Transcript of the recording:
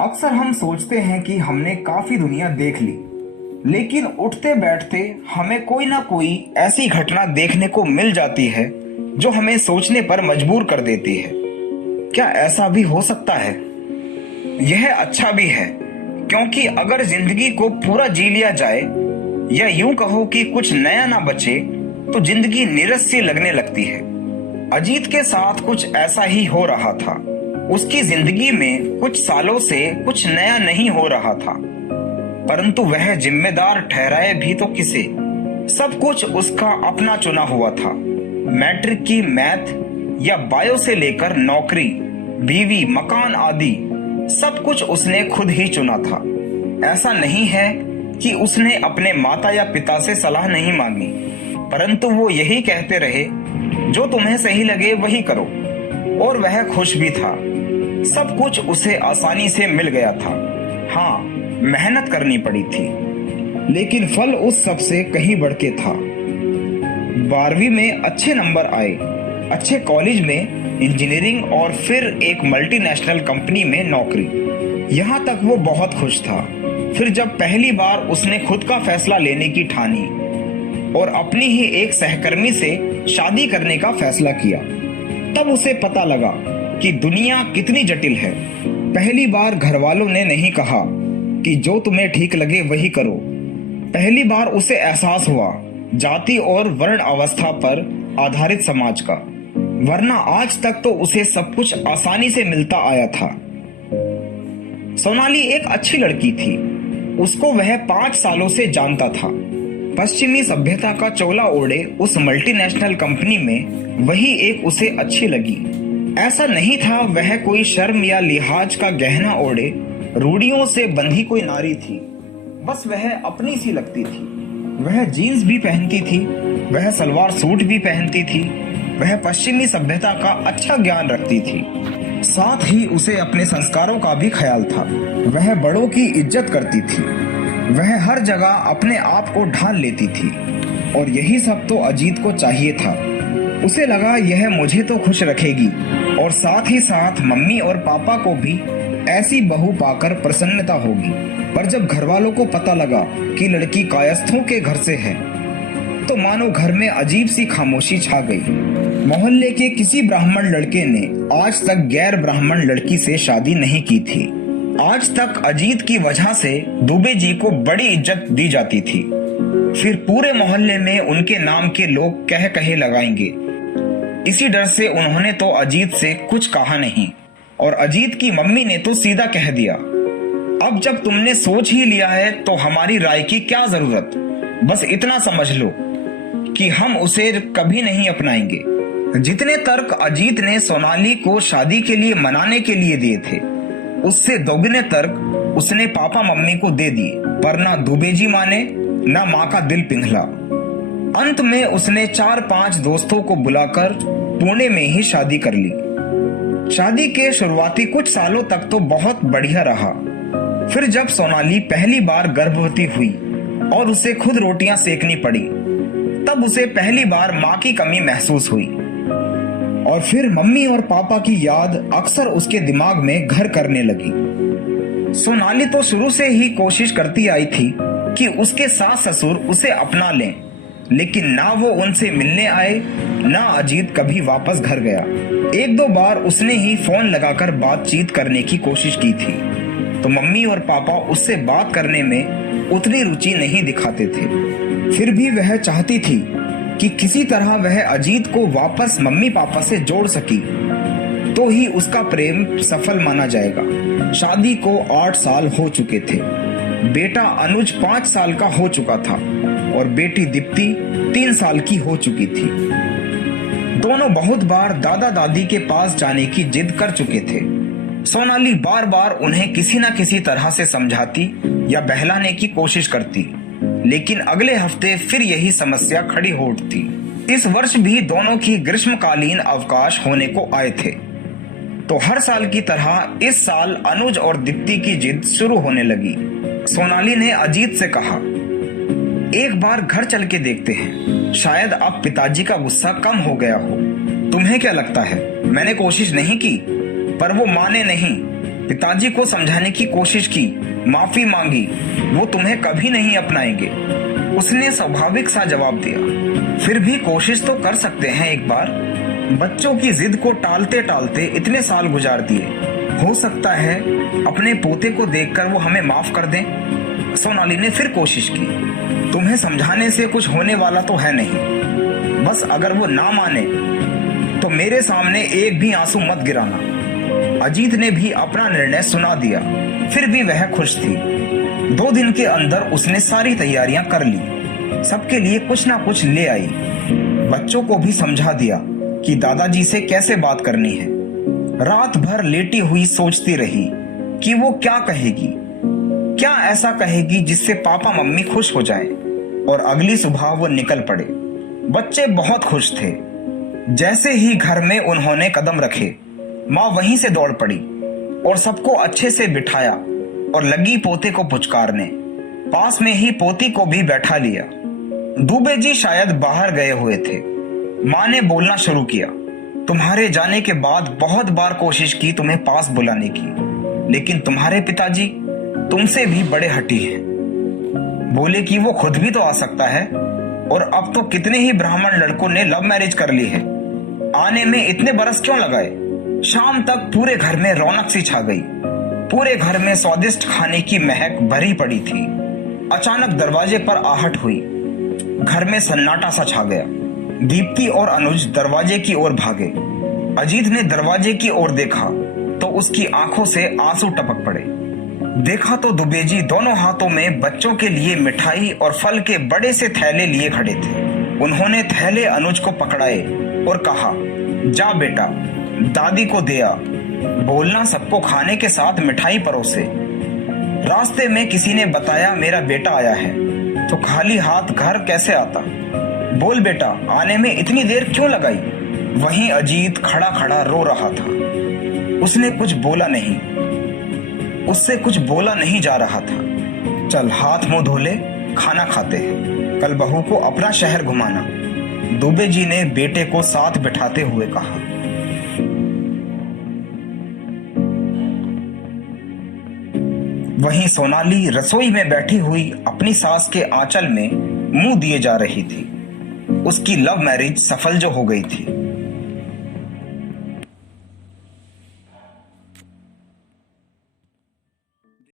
अक्सर हम सोचते हैं कि हमने काफी दुनिया देख ली, लेकिन उठते बैठते हमें कोई ना कोई ऐसी घटना देखने को मिल जाती है जो हमें सोचने पर मजबूर कर देती है। क्या ऐसा भी हो सकता है? यह अच्छा भी है, क्योंकि अगर जिंदगी को पूरा जी लिया जाए या यूं कहो कि कुछ नया ना बचे तो जिंदगी नीरस सी लगने लगती है। अजीत के साथ कुछ ऐसा ही हो रहा था। उसकी जिंदगी में कुछ सालों से कुछ नया नहीं हो रहा था, परंतु वह जिम्मेदार ठहराए भी तो किसे। सब कुछ उसका अपना चुना हुआ था। मैट्रिक की मैथ या बायो से लेकर नौकरी, बीवी, मकान आदि सब कुछ उसने खुद ही चुना था। ऐसा नहीं है कि उसने अपने माता या पिता से सलाह नहीं मांगी, परंतु वो यही कहते रहे, जो तुम्हें सही लगे वही करो, और वह खुश भी था। सब कुछ उसे आसानी से मिल गया था। हाँ, मेहनत करनी पड़ी थी, लेकिन फल उस सब से कहीं बढ़ के था। 12वीं में अच्छे नंबर आए, अच्छे कॉलेज में इंजीनियरिंग और फिर एक मल्टीनेशनल कंपनी में नौकरी। यहाँ तक वो बहुत खुश था। फिर जब पहली बार उसने खुद का फैसला लेने की ठानी और अपनी ही एक सहकर्मी से शादी करने का फैसला किया, तब उसे पता लगा कि दुनिया कितनी जटिल है। पहली बार घर वालों ने नहीं कहा कि जो तुम्हें ठीक लगे वही करो। पहली बार उसे एहसास हुआ जाति और वर्ण अवस्था पर आधारित समाज का, वरना आज तक तो उसे सब कुछ आसानी से मिलता आया था। सोनाली एक अच्छी लड़की थी। उसको वह 5 सालों से जानता था। पश्चिमी सभ्यता का चोला ओढ़े उस मल्टीनेशनल कंपनी में वही एक उसे अच्छी लगी। ऐसा नहीं था वह कोई शर्म या लिहाज का गहना ओढ़े रूढ़ियों से बंधी कोई नारी थी। बस वह अपनी सी लगती थी। वह जीन्स भी पहनती थी, वह सलवार सूट भी पहनती थी, वह पश्चिमी सभ्यता का अच्छा ज्ञान रखती थी। साथ ही उसे अपने संस्कारों का भी ख्याल था। वह बड़ों की इज्जत करती थी। वह हर जगह अपने आप को ढाल लेती थी, और यही सब तो अजीत को चाहिए था। उसे लगा यह मुझे तो खुश रखेगी, और साथ ही साथ मम्मी और पापा को भी ऐसी बहू पाकर प्रसन्नता होगी। पर जब घर वालों को पता लगा कि लड़की कायस्थों के घर से है, तो मानो घर में अजीब सी खामोशी छा गई। मोहल्ले के किसी ब्राह्मण लड़के ने आज तक गैर ब्राह्मण लड़की से शादी नहीं की थी। आज तक अजीत की वजह से दुबे जी को बड़ी इज्जत दी जाती थी। फिर पूरे मोहल्ले में उनके नाम के लोग कह कहे लगाएंगे। इसी डर से उन्होंने तो अजीत से कुछ कहा नहीं, और अजीत की मम्मी ने तो सीधा कह दिया, अब जब तुमने सोच ही लिया है तो हमारी राय की क्या जरूरत। बस इतना समझ लो कि हम उसे कभी नहीं अपनाएंगे। जितने तर्क अजीत ने सोनाली को शादी के लिए मनाने के लिए दिए थे, उससे दोगुने तर्क उसने पापा मम्मी को दे दिए, पर ना दुबे जी माने, ना माँ का दिल पिघला। अंत में उसने 4-5 दोस्तों को बुलाकर पुणे में ही शादी कर ली। शादी के शुरुआती कुछ सालों तक तो बहुत बढ़िया रहा। फिर जब सोनाली पहली बार गर्भवती हुई और उसे खुद रोटियां सेकनी पड़ी, तब उसे पहली बार माँ की कमी महसूस हुई। और फिर मम्मी और पापा की याद अक्सर उसके दिमाग में घर करने लगी। सोनाली तो शुरू से ही कोशिश करती आई थी कि उसके सास ससुर उसे अपना लें, लेकिन ना वो उनसे मिलने आए, ना अजीत कभी वापस घर गया। 1-2 बार उसने ही फोन लगाकर बातचीत करने की कोशिश की थी, तो मम्मी और पापा उससे बात करने में उतनी रुचि नहीं दिखाते थे। फिर भी वह चाहती थी कि किसी तरह वह अजीत को वापस मम्मी पापा से जोड़ सकी, तो ही उसका प्रेम सफल माना जाएगा। शादी को 8 साल हो चुके थे। बेटा अनुज 5 साल का हो चुका था और बेटी दीप्ति 3 साल की हो चुकी थी। दोनों बहुत बार दादा दादी के पास जाने की जिद कर चुके थे। सोनाली बार बार उन्हें किसी न किसी तरह से समझाती या बहलाने की कोशिश करती, लेकिन अगले हफ्ते फिर यही समस्या खड़ी हो उठती। इस वर्ष भी दोनों की ग्रीष्मकालीन अवकाश होने को आए थे, तो हर साल की तरह इस साल अनुज और दीप्ति की जिद शुरू होने लगी। सोनाली ने अजीत से कहा, एक बार घर चल के देखते हैं, शायद अब पिताजी का गुस्सा कम हो गया हो। तुम्हें क्या लगता है? मैंने कोशिश नहीं की, पर वो माने नहीं। पिताजी को समझाने की कोशिश की, माफी मांगी, वो तुम्हें कभी नहीं अपनाएंगे, उसने स्वाभाविक सा जवाब दिया। फिर भी कोशिश तो कर सकते हैं एक बार। बच्चों की जिद को टालते टालते इतने साल गुजार दिए, हो सकता है अपने पोते को देखकर वो हमें माफ कर दें। सोनाली ने फिर कोशिश की। तुम्हें समझाने से कुछ होने वाला तो है नहीं, बस अगर वो ना माने तो मेरे सामने एक भी आंसू मत गिराना। अजीत ने भी अपना निर्णय सुना दिया। फिर भी वह खुश थी। 2 दिन के अंदर उसने सारी तैयारियां कर ली, सबके लिए कुछ ना कुछ ले आई। बच्चों को भी समझा दिया कि दादाजी से कैसे बात करनी है। रात भर लेटी हुई सोचती रही कि वो क्या कहेगी, क्या ऐसा कहेगी जिससे पापा मम्मी खुश हो जाएं। और अगली सुबह वो निकल पड़े। बच्चे बहुत खुश थे। जैसे ही घर में उन्होंने कदम रखे, माँ वहीं से दौड़ पड़ी और सबको अच्छे से बिठाया और लगी पोते को पुचकारने। पास में ही पोती को भी बैठा लिया। दुबे जी शायद बाहर गए हुए थे। माँ ने बोलना शुरू किया, तुम्हारे जाने के बाद बहुत बार कोशिश की तुम्हें पास बुलाने की, लेकिन तुम्हारे पिताजी तुमसे भी बड़े हठी हैं। बोले कि वो खुद भी तो आ सकता है, और अब तो कितने ही ब्राह्मण लड़कों ने लव मैरिज कर ली है। आने में इतने बरस क्यों लगाए। शाम तक पूरे घर में रौनक सी छा गई। पूरे घर में स्वादिष्ट खाने की महक भरी पड़ी थी। अचानक दरवाजे पर आहट हुई। घर में सन्नाटा सा छा गया। दीप्ति और अनुज दरवाजे की ओर भागे। अजीत ने दरवाजे की ओर देखा तो उसकी आंखों से आंसू टपक पड़े। देखा तो दुबे जी दोनों हाथों में बच्चों के लिए मिठाई और फल के बड़े से थैले लिए खड़े थे। उन्होंने थैले अनुज को पकड़ाए और कहा, जा बेटा, दादी को दे आ। बोलना सबको खाने के साथ मिठाई परोसे। रास्ते में किसी ने बताया मेरा बेटा आया है, तो खाली हाथ घर कैसे आता। बोल बेटा, आने में इतनी देर क्यों लगाई। वहीं अजीत खड़ा खड़ा रो रहा था। उसने कुछ बोला नहीं, उससे कुछ बोला नहीं जा रहा था। चल हाथ मुंह धो ले, खाना खाते हैं, कल बहू को अपना शहर घुमाना, दुबे जी ने बेटे को साथ बिठाते हुए कहा। वहीं सोनाली रसोई में बैठी हुई अपनी सास के आंचल में मुंह दिए जा रही थी। उसकी लव मैरिज सफल जो हो गई थी।